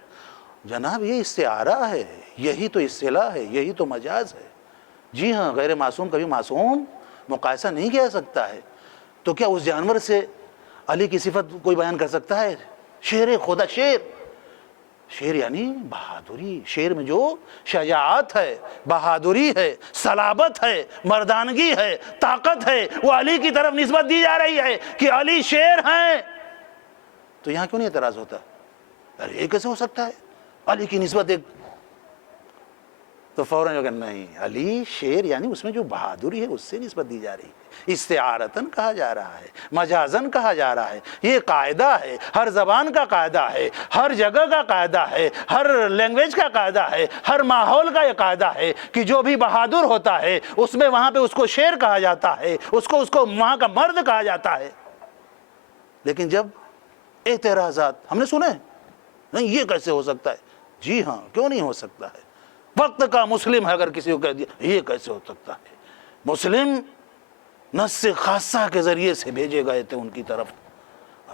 جناب یہ استعارہ ہے، یہی تو اصطلاح ہے، یہی تو مجاز ہے۔ جی ہاں، غیر معصوم کبھی معصوم مقایسہ نہیں کیا سکتا ہے، تو کیا اس جانور سے علی کی صفت کوئی بیان کر سکتا ہے؟ شیر خدا، شیر یعنی بہادری، شیر میں جو شجاعت ہے، بہادری ہے، صلابت ہے، مردانگی ہے، طاقت ہے، وہ علی کی طرف نسبت دی جا رہی ہے کہ علی شیر ہیں، تو یہاں کیوں نہیں اعتراض ہوتا؟ ارے یہ کیسے ہو سکتا ہے علی کی نسبت ایک؟ تو فوراً اگر نہیں، علی شیر یعنی اس میں جو بہادری ہے اس سے نسبت دی جا رہی ہے، استعارتاً کہا جا رہا ہے، مجازاً کہا جا رہا ہے، یہ قاعدہ ہے، ہر زبان کا قاعدہ ہے، ہر جگہ کا قاعدہ ہے، ہر لینگویج کا قاعدہ ہے، ہر ماحول کا یہ قاعدہ ہے کہ جو بھی بہادر ہوتا ہے اس میں وہاں پہ اس کو شیر کہا جاتا ہے، اس کو وہاں کا مرد کہا جاتا ہے۔ لیکن جب اعتراضات ہم نے سنے، نہیں یہ کیسے ہو سکتا ہے؟ جی ہاں، کیوں نہیں ہو سکتا ہے؟ وقت کا مسلم ہے، اگر کسی کو کہہ دیا یہ کیسے ہو سکتا ہے؟ مسلم نص خاصہ کے ذریعے سے بھیجے گئے تھے ان کی طرف۔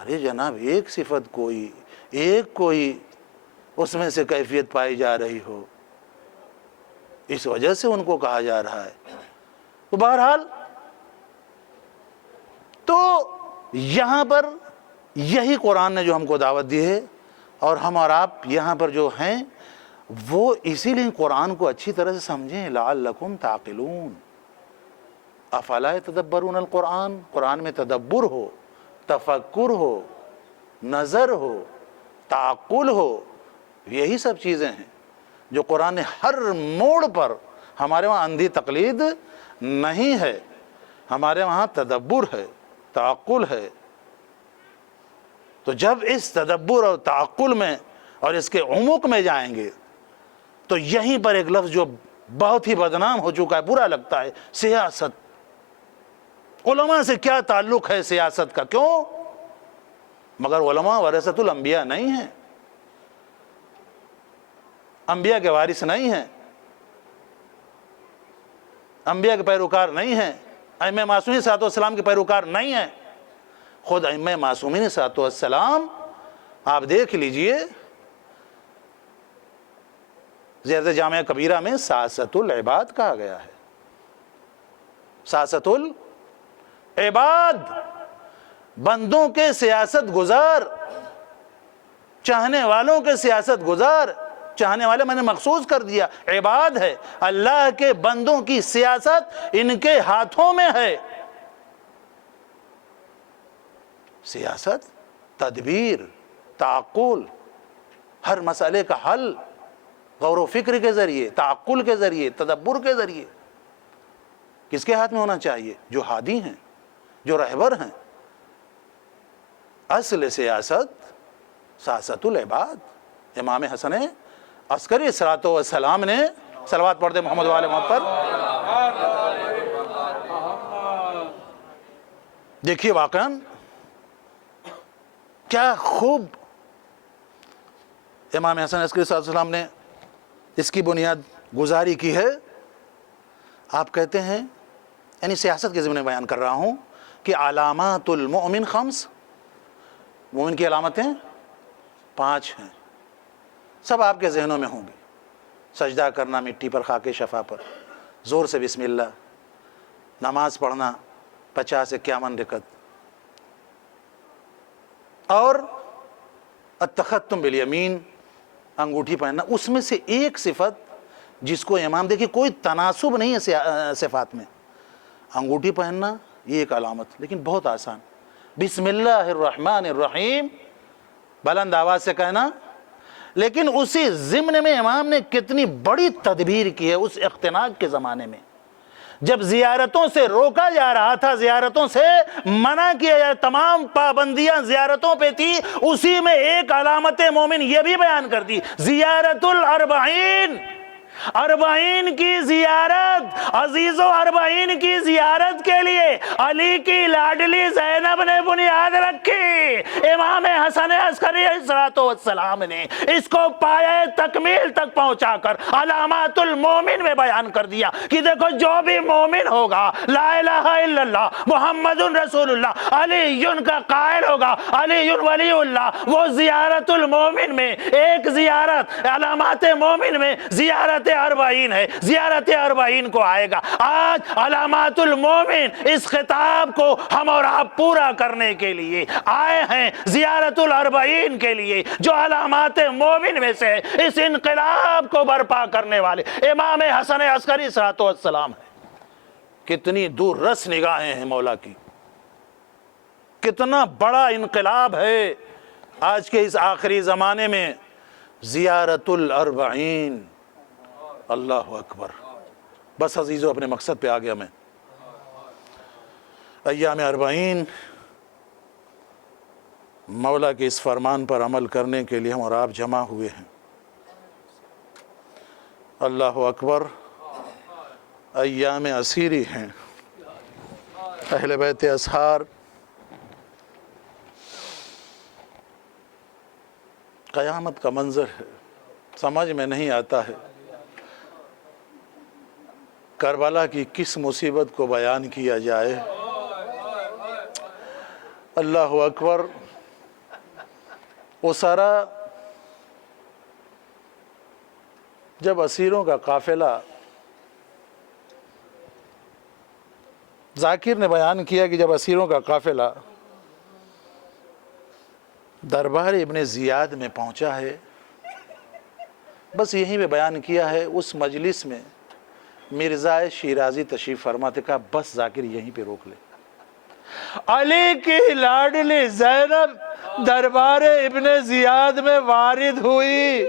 ارے جناب ایک صفت کوئی اس میں سے کیفیت پائی جا رہی ہو، اس وجہ سے ان کو کہا جا رہا ہے۔ تو بہرحال تو یہاں پر یہی قرآن نے جو ہم کو دعوت دی ہے، اور ہم اور آپ یہاں پر جو ہیں وہ اسی لیے قرآن کو اچھی طرح سے سمجھیں، لعلکم تعقلون۔ افلا یتدبرون القرآن، قرآن میں تدبر ہو، تفکر ہو، نظر ہو، تعقل ہو، یہی سب چیزیں ہیں جو قرآن نے ہر موڑ پر، ہمارے وہاں اندھی تقلید نہیں ہے، ہمارے وہاں تدبر ہے، تعقل ہے۔ تو جب اس تدبر اور تعقل میں اور اس کے عمق میں جائیں گے تو یہیں پر ایک لفظ جو بہت ہی بدنام ہو چکا ہے، برا لگتا ہے، سیاست۔ علماء سے کیا تعلق ہے سیاست کا؟ کیوں؟ مگر علماء ورثۃ الانبیاء نہیں ہیں، انبیاء کے وارث نہیں ہیں، انبیاء کے پیروکار نہیں ہیں، ائمہ معصومین صلی اللہ علیہ وسلم کے پیروکار نہیں ہیں۔ خود ائمہ معصومین صلی اللہ علیہ وسلم آپ دیکھ لیجئے، زیارت جامعہ کبیرہ میں سیاست العباد کہا گیا ہے، سیاست العباد، بندوں کے سیاست گزار، چاہنے والوں کے سیاست گزار۔ چاہنے والے میں نے مخصوص کر دیا، عباد ہے، اللہ کے بندوں کی سیاست ان کے ہاتھوں میں ہے۔ سیاست، تدبیر، تعقل، ہر مسئلے کا حل غور و فکر کے ذریعے، تعقل کے ذریعے، تدبر کے ذریعے کس کے ہاتھ میں ہونا چاہیے؟ جو ہادی ہیں، جو رہبر ہیں۔ اصل سیاست سیاست العباد۔ امام حسن عسکری صلی اللہ علیہ وسلم نے، صلوات پڑھتے محمد و آل محمد پر، دیکھیے واقعاً کیا خوب امام حسن عسکری صلی اللہ علیہ وسلم نے اس کی بنیاد گزاری کی ہے۔ آپ کہتے ہیں، یعنی سیاست کے ضمن میں بیان کر رہا ہوں کہ علامات المؤمن خمس، مومن کی علامتیں 5 ہیں، سب آپ کے ذہنوں میں ہوں گی۔ سجدہ کرنا مٹی پر، خاک شفا پر، زور سے بسم اللہ، نماز پڑھنا 50 51 رکعت، اور التختم بالیمین، انگوٹھی پہننا۔ اس میں سے ایک صفت جس کو امام، دیکھیے کوئی تناسب نہیں ہے صفات میں، انگوٹھی پہننا یہ ایک علامت، لیکن بہت آسان، بسم اللہ الرحمن الرحیم بلند آواز سے کہنا۔ لیکن اسی ضمن میں امام نے کتنی بڑی تدبیر کی ہے اس اختناق کے زمانے میں، جب زیارتوں سے روکا جا رہا تھا، زیارتوں سے منع کیا جا، تمام پابندیاں زیارتوں پہ تھی، اسی میں ایک علامت مومن یہ بھی بیان کر دی، زیارت الاربعین، 40 کی زیارت۔ عزیزو، 40 کی زیارت کے لیے علی کی لاڈلی زینب نے بنیاد رکھی، امام حسن عسکری علیہ السلام نے اس کو پایہ تکمیل تک پہنچا کر علامات المومن میں بیان کر دیا کہ دیکھو جو بھی مومن ہوگا، لا الہ الا اللہ محمد رسول اللہ، علی کا قائل ہوگا، علی ولی اللہ، وہ زیارت المومن میں ایک زیارت، علامات مومن میں زیارت 40 ہے، زیارت 40 کو آئے گا۔ آج علامات المومن اس خطاب کو ہم اور آپ پورا کرنے کے لیے آئے ہیں، زیارت 40 کے لیے، جو علامات مومن میں سے اس انقلاب کو برپا کرنے والے امام حسن عسکری صلی اللہ علیہ وسلم ہے۔ کتنی دور رس نگاہیں ہیں مولا کی، کتنا بڑا انقلاب ہے آج کے اس آخری زمانے میں، زیارت 40۔ اللہ اکبر۔ بس عزیزو، اپنے مقصد پہ آ گیا میں۔ ایام 40 مولا کے اس فرمان پر عمل کرنے کے لیے ہم اور آپ جمع ہوئے ہیں۔ اللہ اکبر۔ ایام اسیری ہیں، اہل بیت اسحار، قیامت کا منظر ہے، سمجھ میں نہیں آتا ہے کربلا کی کس مصیبت کو بیان کیا جائے۔ اللہ اکبر۔ وہ سارا جب اسیروں کا قافلہ، ذاکر نے بیان کیا کہ جب اسیروں کا قافلہ دربار ابن زیاد میں پہنچا ہے، بس یہیں پہ بیان کیا ہے، اس مجلس میں مرزا شیرازی تشریف فرماتے، کہا بس ذاکر یہیں پہ روک لے۔ علی کی لاڈلی زینب دربار ابن زیاد میں وارد ہوئی،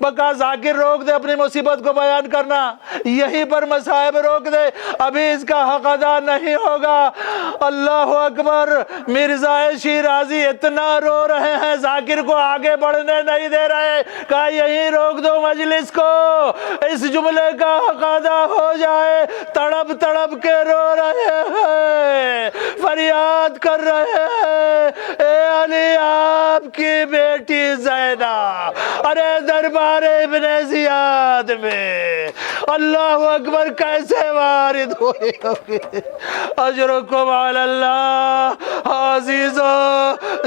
بقا ذاکر روک دے اپنی مصیبت کو بیان کرنا، یہیں پر مصائب روک دے، ابھی اس کا حق ادا نہیں ہوگا۔ اللہ اکبر، مرزا شیرازی اتنا رو رہے ہیں، ذاکر کو آگے بڑھنے نہیں دے رہے، کہا یہیں روک دو مجلس کو، اس جملے کا حق ادا ہو جائے۔ تڑپ تڑپ کے رو رہے ہیں، فریاد کر رہے ہیں، اے علی آپ کی بیٹی زینب، ارے دربار ابن زیاد میں اللہ اکبر کیسے وارد ہوئی ہوگی۔ اجرکم علی اللہ عزیزو،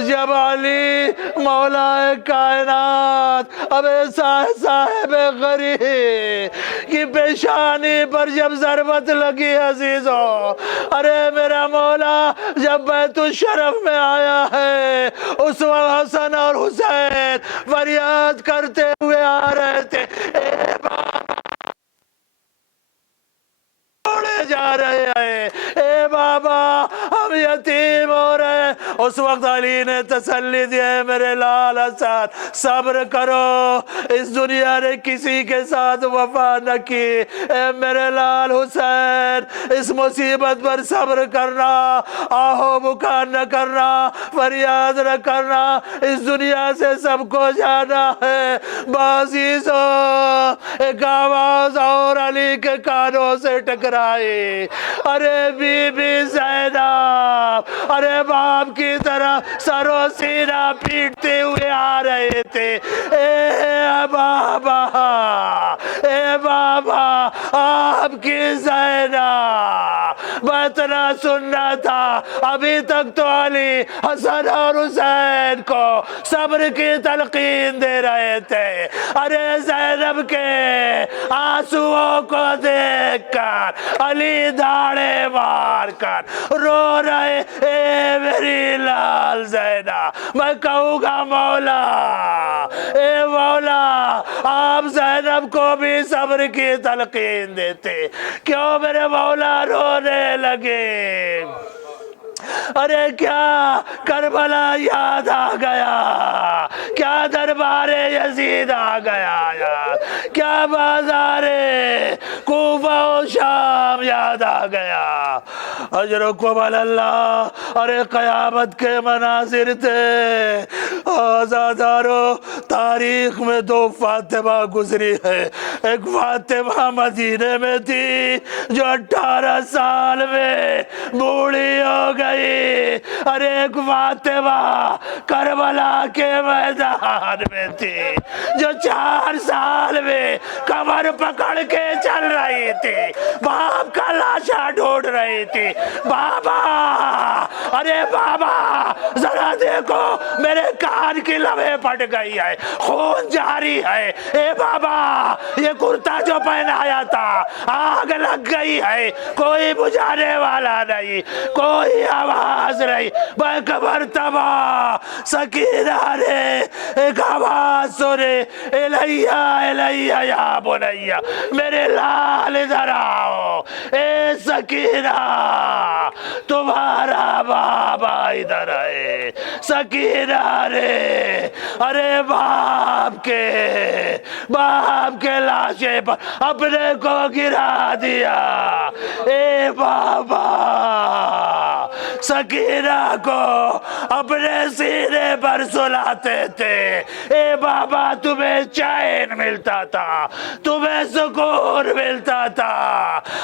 جب علی مولا کائنات اب صاحب غریب کی پیشانی پر جب ضربت لگی عزیزو، ارے میرا مولا جب بیت الشرف میں آیا ہے، اس وقت حسن اور حسین فریاد کرتے ہوئے آ رہے تھے، اے بابا چھوڑے جا رہے ہیں، اے بابا ہم یتیم ہو رہے ہیں۔ اس وقت علی نے تسلی دی، ہے میرے لال حسن صبر کرو، اس دنیا نے کسی کے ساتھ وفا نہ کی، اے میرے لال حسین اس مصیبت پر صبر کرنا، آہو بکا نہ کرنا، فریاد نہ کرنا، اس دنیا سے سب کو جانا ہے۔ بازیزو ایک آواز اور علی کے کانوں سے ٹکرائی، ارے بی بی زینب ارے باپ کی طرح سر و سینہ پیٹتے ہوئے آ رہے تھے، اے بابا اے بابا آپ کی زینب، میں اتنا سننا تھا، ابھی تک تو علی حسن اور حسین کو صبر کی تلقین دے رہے تھے، ارے زینب کے آنسوؤں کو دیکھ کر علی داڑے مار کر رو رہے، اے میری لال زینب، میں کہوں گا مولا اے مولا آپ زینب کو بھی صبر کی تلقین دیتے، کیوں میرے مولا رونے لگے؟ ارے کیا کربلا یاد آ گیا، کیا دربار یزید آ گیا یاد، کیا بازار کوفہ و شام یاد آ گیا۔ اجرکم علی اللہ، ارے قیامت کے مناظر تھے آزادارو، تاریخ میں دو فاطمہ گزری ہے، ایک فاطمہ مدینے میں تھی جو 18 سال میں بوڑھی ہو گئی، ارے ایک فاطمہ کربلا کے میدان میں تھی جو 4 سال میں کمر پکڑ کے چل رہی تھی، باپ کا لاشا ڈھونڈ رہی تھی، بابا ارے بابا ذرا دیکھو میرے کان کی لبیں پھٹ گئی ہے، خون جاری ہے، اے بابا یہ کرتا جو پہنایا تھا آگ لگ گئی ہے، کوئی بجھانے والا نہیں، کوئی آواز نہیں، ایک مرتبہ سکینہ نے ایک آواز سنے، الیہ الیہ یا بنیہ، میرے لال ادھر آؤ، اے سکینہ تمہارا بابا ادھر ہے۔ سکینہ نے ارے باپ کے لاشے پر اپنے کو گرا دیا، اے بابا سکینہ کو اپنے سینے پر سلاتے تھے، اے بابا تمہیں چین ملتا تھا، تمہیں سکون ملتا تھا،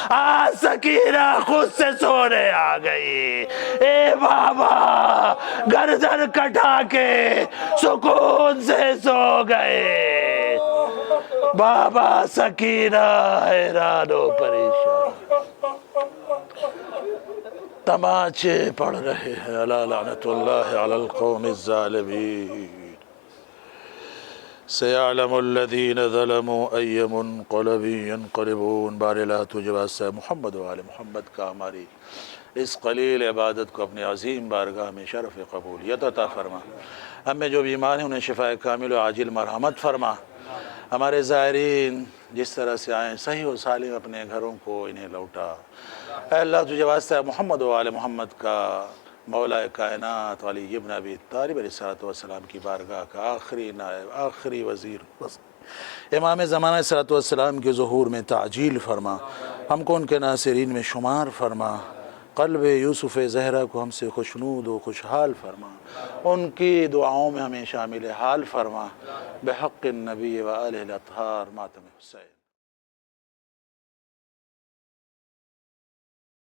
آج سکینہ خود سے سونے آ گئی، اے بابا گردن کٹا کے سکون سے سو گئے، بابا سکینہ حیران و پریشان تماچے پڑھ رہے ہیں، الا لعنت اللہ علی القوم الظالمین، سیعلم الذین ظلموا ای منقلب ینقلبون۔ بار الہ تجھے واسطہ محمد و آل محمد کا ہماری اس قلیل عبادت کو اپنی عظیم بارگاہ میں شرف قبولیت عطا فرما، ہمیں جو بیمار ہیں انہیں شفاء کامل و عاجل مرحمت فرما، ہمارے زائرین جس طرح سے آئیں صحیح و سالم اپنے گھروں کو انہیں لوٹا، اے اللہ تجھے واسطہ محمد و آل محمد کا مولا کائنات علی ابن ابی طالب علیہ السلام کی بارگاہ کا آخری نائب، آخری وزیر امام زمانہ صلی اللہ علیہ وسلم کے ظہور میں تعجیل فرما، ہم کو ان کے ناصرین میں شمار فرما، قلب یوسف زہرا کو ہم سے خوشنود و خوشحال فرما، ان کی دعاؤں میں ہمیں شامل حال فرما، بحق النبی و آلہ الاطہار ماتم حسین۔